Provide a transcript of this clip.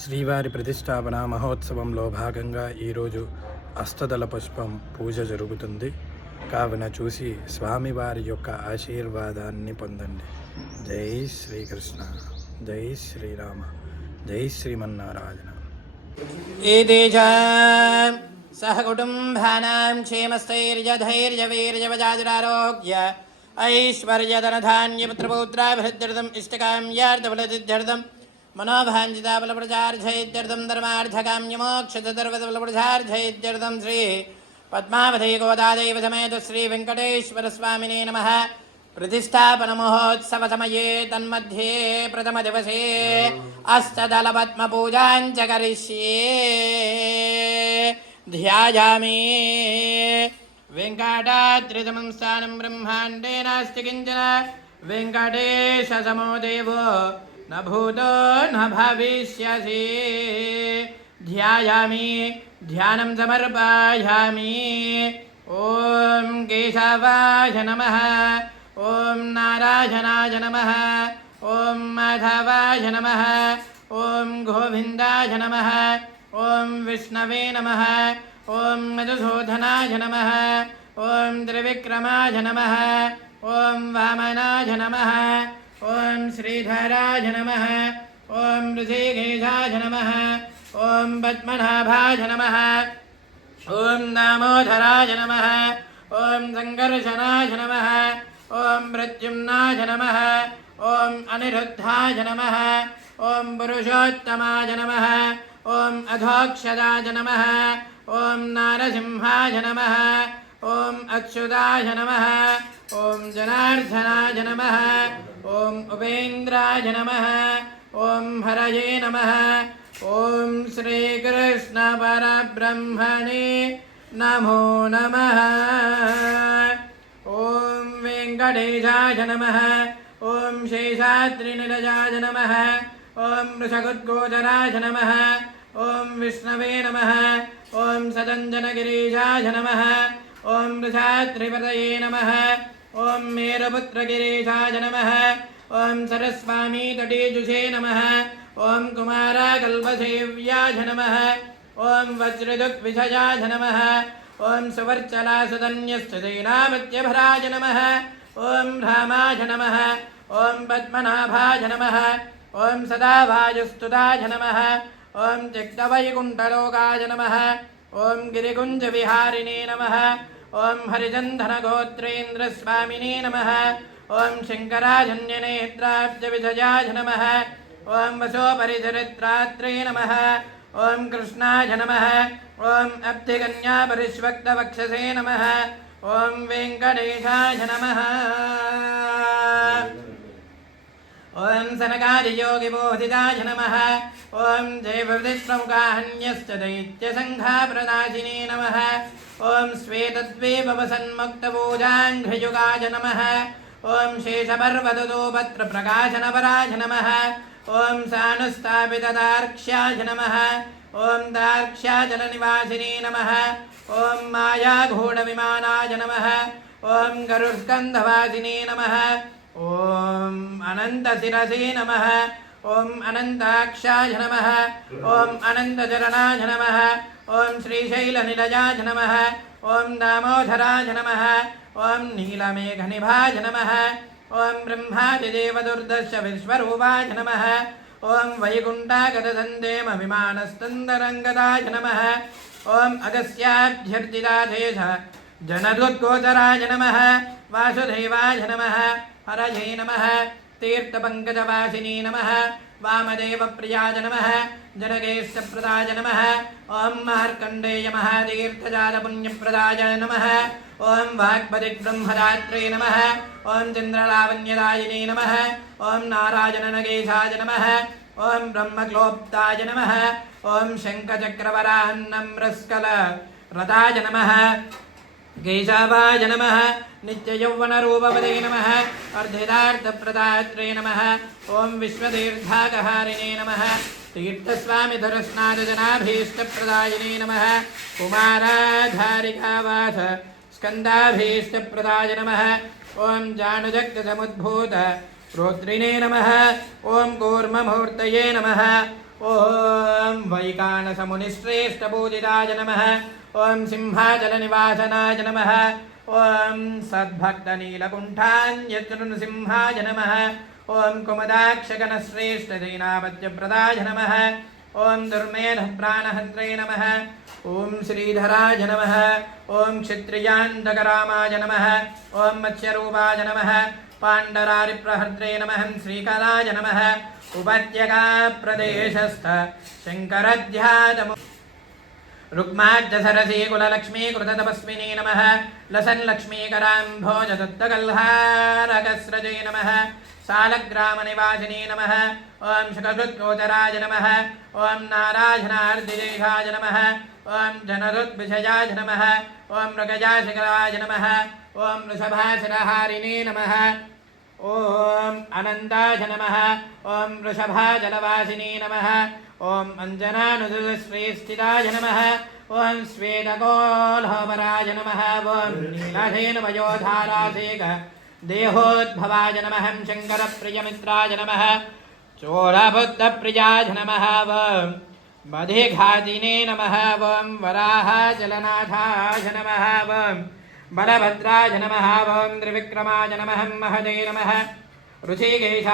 శ్రీవారి ప్రతిష్టాపన మహోత్సవంలో భాగంగా ఈరోజు అష్టదళ పుష్పం పూజ జరుగుతుంది. కావున చూసి స్వామివారి యొక్క ఆశీర్వాదాన్ని పొందండి. జై శ్రీకృష్ణ, జై శ్రీరామ, జై శ్రీమన్నారాయణ. సహ కుటుంబానాం క్షేమస్థైర్యధైర్యవీర్యవజాదురారోగ్య ఐశ్వర్యధనధాన్యపుత్రపౌత్రాభివృద్ధ్యర్థం ఇష్టకామ్యార్థఫలసిద్ధ్యర్థం मनोभाञ्जिताबलप्रचार्जयित्यर्थं धर्मार्थकाम्यमोक्षतर्वबलप्रचार्जयित्यर्थं श्री पद्मावती गोदादेव समेत श्री वेङ्कटेश्वरस्वामिने नमः. प्रतिष्ठापनमहोत्सवसमये तन्मध्ये प्रथमदिवसे अष्टदलपद्मपूजां च करिष्ये. ध्यायामि वेङ्कटाद्रितमं स्थानं ब्रह्माण्डे नास्ति किञ्चन वेङ्कटेशसमो देवो न भूतो न भविष्यसि. ध्यायामि ध्यानं समर्पयामि. ॐ केशवाय नमः, ॐ नारायणाय नमः, ॐ माधवाय नमः, ॐ गोविन्दाय नमः, ॐ विष्णवे नमः, ॐ मधुसूदनाय नमः, ॐ त्रिविक्रमाय नमः, ॐ वामनाय नमः, ॐ श्रीधराय नमः, ॐ ऋषिकेशाय नमः, ॐ पद्मनाभाय नमः, ॐ दामोदराय नमः, ॐ सङ्कर्षणाय नमः, ॐ प्रद्युम्नाय नमः, ॐ अनिरुद्धाय नमः, ॐ पुरुषोत्तमाय नमः, ॐ अधोक्षदाय नमः, ॐ नारसिंहाय नमः, ॐ अच्युताय नमः, ॐ जनार्दनाय नमः, ॐ उपेन्द्राय नमः, ॐ हरये नमः, ॐ श्रीकृष्ण परब्रह्मणे नमो नमः, ॐ वेङ्कटेशाय नमः, ॐ शेषाद्रिनिलयाय नमः, ॐ वृषगोद्गोचराय नमः, ॐ विष्णवे नमः, ॐ सदञ्जनगिरीशाय नमः, ॐ वृषाद्रिपतये नमः, ॐ मेरुपुत्रगिरीशाय नमः, ॐ सरस्वामी तटीजुषे नमः, ॐ कुमारकल्पसेव्याय नमः, ॐ वज्रदुग्विषयाय नमः, ॐ सुवर्चलासुधन्यस्तुतीनामत्यभराय नमः, ॐ रामाय नमः, ॐ पद्मनाभाय नमः, ॐ सदावायुस्तुताय नमः, ॐ चित्तवैकुण्ठलोकाय नमः, ॐ गिरिकुञ्जविहारिणे नमः, ॐ हरिचन्दनगोत्रेन्द्रस्वामिने नमः, ॐ शङ्कराजन्यनेत्राब्जविजयाय नमः, ॐ वसोपरिचरित्रात्रे नमः, ॐ कृष्णाय नमः, ॐ अब्धिकन्यापरिष्वक्तवक्षसे नमः, ॐ वेङ्कटेशाय नमः, ॐ सनकादियोगिबोधिताय नमः, ॐ जयप्रमुखाहन्यश्च दैत्यसङ्घाप्रदाशिने नमः, ॐ श्वेतद्वीपवसन्मुक्तपूजाङ्घ्रियुगाय नमः, ॐ शेषपर्वतोपत्रप्रकाशनपराय नमः, ॐ सानुस्थापितदार्क्ष्याय नमः, ॐ दार्क्ष्याचलनिवासिने नमः, ॐ मायाघूढविमानाय नमः, ॐ गरुस्कन्धवासिने नमः, ॐ अनन्तशिरसे नमः, ॐ अनन्ताक्षाय नमः, ॐ अनन्तचरणाय नमः, ॐ श्रीशैलनिलयाय नमः, ॐ दामोदराय नमः, ॐ नीलमेघनिभाय नमः, ॐ ब्रह्मादिदेवदुर्दर्श विश्वरूपाय नमः, ॐ वैकुण्ठागतसन्देमविमानस्तन्दरङ्गदाय नमः, ॐ अगस्याभ्यर्जिताधेश जनदुद्गोचराय नमः, वासुदेवाय नमः, हरये नमः, तीर्थपङ्कजवासिनी नमः, वामदेवप्रियाय नमः, जनकेशप्रदाय नमः, ॐ मार्कण्डेयमहातीर्थजातपुण्यप्रदाय नमः, ॐ वाग्पतिब्रह्मदात्रे नमः, ॐ चन्द्रलावण्यदायिने नमः, ॐ नारायणनगेशाय नमः, ॐ ब्रह्मक्लोप्ताय नमः, ॐ शङ्खचक्रवरान्नम्रस्कलरताय नमः, केशवाय नमः, नित्ययौवनरूपवदे नमः, अर्धितार्थप्रदात्रे नमः, ॐ विश्वतीर्थाकहारिणे नमः, तीर्थस्वामिधरस्नादजनाभीष्टप्रदायिने नमः, कुमाराधारिकावास स्कन्दाभीष्टप्रदाय नमः, ॐ जानुजक्तसमुद्भूत रोद्रिणे नमः, ॐ कूर्ममूर्तये नमः, ॐ वैकानसमुनिश्रेष्ठपूजिताय नमः ॐ सिंहाचलनिवासनाय नमः ॐ सद्भक्तनीलकुण्ठान्यतृनृसिंहाय नमः ॐ कुमदाक्षगणश्रेष्ठदैनापत्यप्रदाय नमः ॐ दुर्मेधप्राणहन्त्रे नमः ॐ श्रीधराय नमः ॐ क्षत्रियान्तकरामाय नमः ॐ मत्स्यरूपाय नमः पाण्डरारिप्रहर्त्रे नमः श्रीकलाय नमः उपत्यकाप्रदेशस्थ शङ्करध्यातमु रुक्माद्यसरसी कुललक्ष्मी कृततपस्विनी नमः लसन् लक्ष्मीकराम्भोजदत्तकल्हारकस्रजे नमः सालग्रामनिवासिनी नमः ॐ शककृत्कोचराय नमः ॐ नारायणार्दिदेशाय नमः ॐ जनरुद्विषयाय नमः ॐ मृगजाशिखराय नमः ॐ वृषभासुरहारिणे नमः ॐ अनन्ताय नमः ॐ वृषभाजलवासिनी नमः ॐ अञ्जनानुदुश्रेष्ठिताय नमः ॐ श्वेतकोल्हवराय नमः ॐ नीलधेनुवयोधारासेक देहोद्भवाय नमः शङ्करप्रियमित्राय नमः चोरबुद्धप्रियाय नमः ॐ मधेघातिने नमः ॐ वराहजलनाथाय नमः ॐ बलभद्राय नमः ॐ त्रिविक्रमाय नमः महदे नमः ऋषिकेश